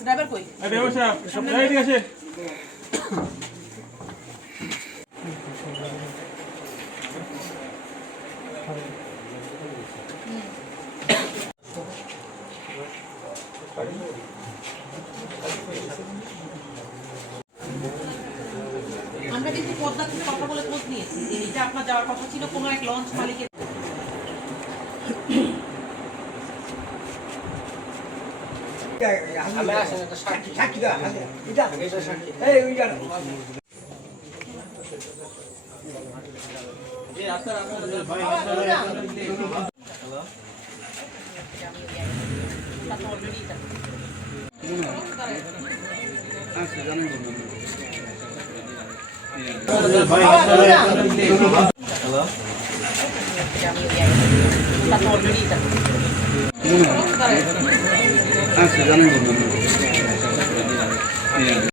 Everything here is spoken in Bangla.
ড্রাইভার কই? আমরা কিন্তু পদ্মা থেকে কথা বলে খোঁজ নিয়েছি যে এটা আপনার যাওয়ার কথা ছিল কোনো এক লঞ্চ মালিকের। জানেন